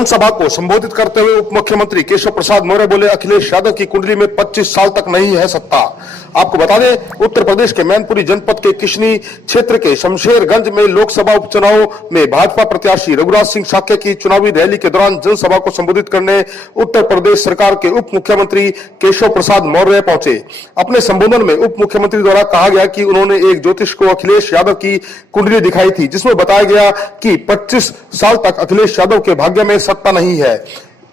जनसभा को संबोधित करते हुए उप मुख्यमंत्री केशव प्रसाद मौर्य बोले, अखिलेश यादव की कुंडली में 25 साल तक नहीं है सत्ता। आपको बता दें, उत्तर प्रदेश के मैनपुरी जनपद के किशनी क्षेत्र के शमशेरगंज में लोकसभा उपचुनाव में भाजपा प्रत्याशी रघुराज सिंह शाक्य की चुनावी रैली के दौरान जनसभा को संबोधित करने उत्तर प्रदेश सरकार के उप मुख्यमंत्री केशव प्रसाद मौर्य पहुंचे। अपने संबोधन में उप मुख्यमंत्री द्वारा कहा गया कि उन्होंने एक ज्योतिष को अखिलेश यादव की कुंडली दिखाई थी, जिसमें बताया गया कि 25 साल तक अखिलेश यादव के भाग्य में सत्ता नहीं है।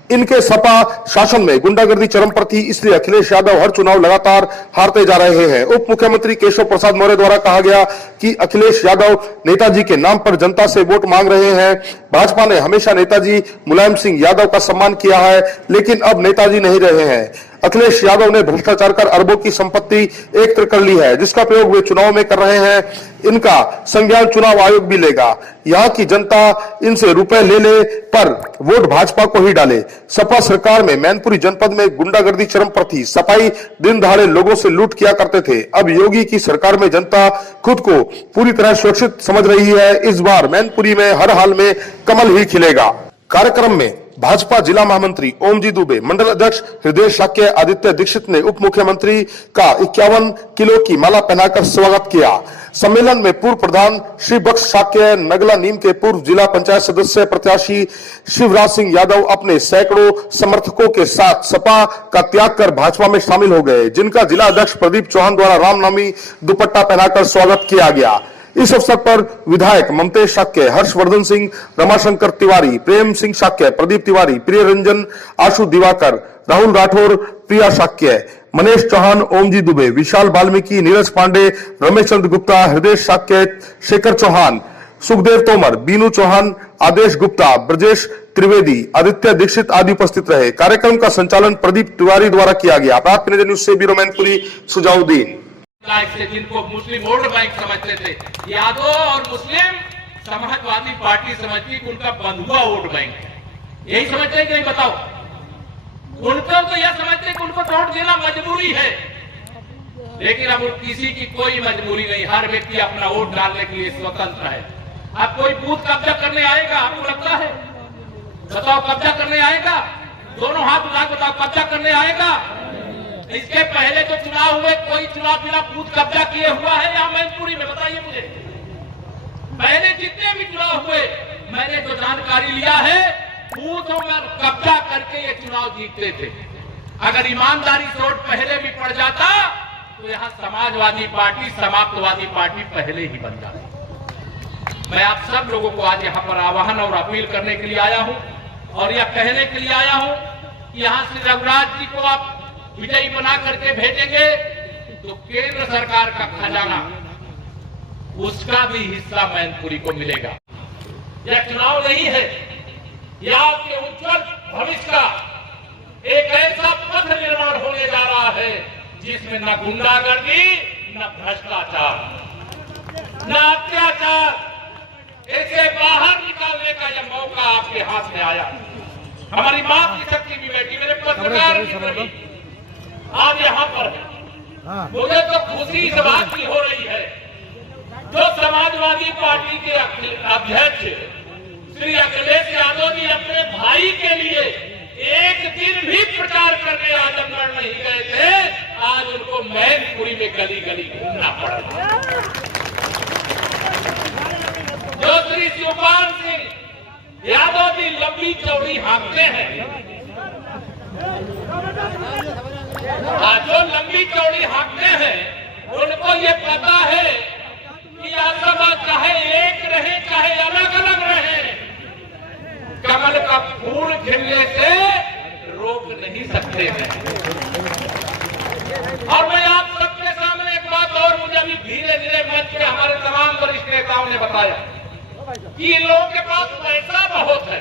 इनके सपा शासन में गुंडागर्दी चरम पर थी, इसलिए अखिलेश यादव हर चुनाव लगातार हारते जा रहे हैं। उप मुख्यमंत्री केशव प्रसाद मौर्य द्वारा कहा गया कि अखिलेश यादव नेताजी के नाम पर जनता से वोट मांग रहे हैं। भाजपा ने हमेशा नेताजी मुलायम सिंह यादव का सम्मान किया है, लेकिन अब नेताजी नहीं रहे हैं। अखिलेश यादव ने भ्रष्टाचार कर अरबों की संपत्ति एकत्र कर ली है, जिसका प्रयोग वे चुनाव में कर रहे हैं। इनका संज्ञान चुनाव आयोग भी लेगा। यहाँ की जनता इनसे रुपए ले ले पर वोट भाजपा को ही डाले। सपा सरकार में मैनपुरी जनपद में गुंडागर्दी चरम पर थी। सपाई दिन दहाड़े लोगों से लूट किया करते थे। अब योगी की सरकार में जनता खुद को पूरी तरह सुरक्षित समझ रही है। इस बार मैनपुरी में हर हाल में कमल ही खिलेगा। कार्यक्रम में भाजपा जिला महामंत्री ओमजी दुबे, मंडल अध्यक्ष हृदय शाक्य, आदित्य दीक्षित ने उप मुख्यमंत्री का 51 किलो की माला पहनाकर स्वागत किया। सम्मेलन में पूर्व प्रधान श्री बख्श शाक्य, नगला नीम के पूर्व जिला पंचायत सदस्य प्रत्याशी शिवराज सिंह यादव अपने सैकड़ों समर्थकों के साथ सपा का त्याग कर भाजपा में शामिल हो गए, जिनका जिला अध्यक्ष प्रदीप चौहान द्वारा रामनामी दुपट्टा पहनाकर स्वागत किया गया। इस अवसर पर विधायक ममतेश शाक्य, हर्षवर्धन सिंह, रमाशंकर तिवारी, प्रेम सिंह शाक्य, प्रदीप तिवारी, प्रिय रंजन, आशु दिवाकर, राहुल राठौर, प्रिया शाक्य, मनीष चौहान, ओमजी दुबे, विशाल वाल्मीकि, नीरज पांडे, रमेश चंद्र गुप्ता, हृदय शाक्य, शेखर चौहान, सुखदेव तोमर, बीनू चौहान, आदेश गुप्ता, ब्रजेश त्रिवेदी, आदित्य दीक्षित आदि उपस्थित रहे। कार्यक्रम का संचालन प्रदीप तिवारी द्वारा किया गया। प्राप्त न्यूज से ब्यूरो मैनपुरी सुजाउद्दीन। से जिनको मुस्लिम वोट बैंक समझते थे, यादव और मुस्लिम समाजवादी पार्टी समझती कि उनका बंधुआ वोट बैंक है। यही समझते हैं कि नहीं बताओ? उनको तो यह समझते कि उनको वोट देना मजबूरी है, लेकिन अब किसी की कोई मजबूरी नहीं। हर व्यक्ति अपना वोट डालने के लिए स्वतंत्र है। अब कोई बूथ कब्जा करने आएगा, आपको लगता है? बताओ, कब्जा करने आएगा? दोनों हाथ उठा बताओ, कब्जा करने आएगा? इसके पहले जो चुनाव हुए, कोई चुनाव बिना बूथ कब्जा किए हुआ है यहाँ मैनपुरी में? बताइए मुझे। पहले जितने भी चुनाव हुए, मैंने जो जानकारी लिया है, बूथों में कब्जा करके ये चुनाव जीतते थे। अगर ईमानदारी से वोट पहले भी पड़ जाता तो यहाँ समाजवादी पार्टी, समाप्तवादी पार्टी पहले ही बन जाती। मैं आप सब लोगों को आज यहाँ पर आह्वान और अपील करने के लिए आया हूँ और यह कहने के लिए आया हूँ कि यहाँ से रघुराज जी को आप विजयी बना करके भेजेंगे तो केंद्र सरकार का खजाना, उसका भी हिस्सा मैनपुरी को मिलेगा। यह चुनाव नहीं है, यह आपके उज्जवल भविष्य का एक ऐसा पथ निर्माण होने जा रहा है जिसमें न गुंडागर्दी, न भ्रष्टाचार, न अत्याचार, इसे बाहर निकालने का यह मौका आपके हाथ में आया। हमारी मां की शक्ति भी बैठी, मेरे पत्रकार भी आज यहाँ पर है। मुझे तो खुशी इस बात की हो रही है, जो समाजवादी पार्टी के अध्यक्ष श्री अखिलेश यादव जी अपने भाई के लिए एक दिन भी प्रचार करने आजमगढ़ नहीं गए थे, आज उनको मैनपुरी में गली गली घूमना पड़ा। जो श्री शिवपाल सिंह यादव जी लंबी चौड़ी हाँकते हैं, जो लंबी चौड़ी हाँकते हैं, उनको ये पता है कि आसमां चाहे एक रहे चाहे अलग अलग रहे, कमल का फूल खिलने से रोक नहीं सकते हैं। और मैं आप सबके सामने एक बात और, मुझे अभी धीरे धीरे मंच पे हमारे तमाम वरिष्ठ नेताओं ने बताया कि इन लोगों के पास पैसा बहुत है,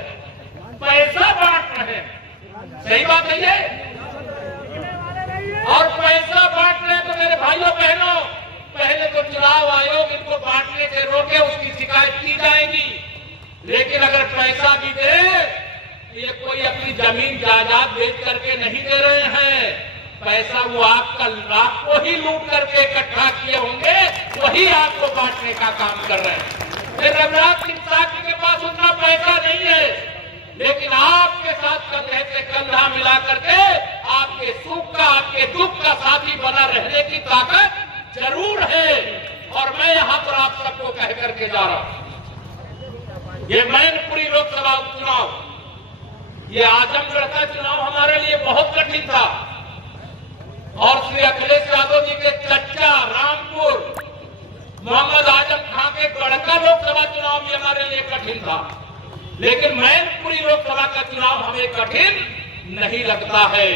पैसा बांट रहे हैं। सही बात है ये? और पैसा बांट रहे तो मेरे भाइयों बहनों, पहले तो चुनाव आयोग इनको बांटने से रोके, उसकी शिकायत की जाएगी। लेकिन अगर पैसा भी दे, ये कोई अपनी जमीन जायदाद बेच करके नहीं दे रहे हैं। पैसा वो आपको ही लूट करके इकट्ठा किए होंगे, वही आपको बांटने का काम कर रहे हैं। रघुराज सिंह शाक्य के पास उतना पैसा नहीं है, लेकिन आपके साथ कंधे से कंधा मिला करके आपके सुख का, आपके दुख का साथी बना रहने की ताकत जरूर है। और मैं यहां पर आप सबको कह करके जा रहा हूं, ये मैनपुरी लोकसभा उपचुनाव, ये आजमगढ़ का चुनाव हमारे लिए बहुत कठिन था। और श्री अखिलेश यादव जी के चच्चा रामपुर मोहम्मद आजम खां के गढ़का लोकसभा चुनाव भी हमारे लिए कठिन था। लेकिन मैनपुरी लोकसभा का चुनाव हमें कठिन नहीं लगता है।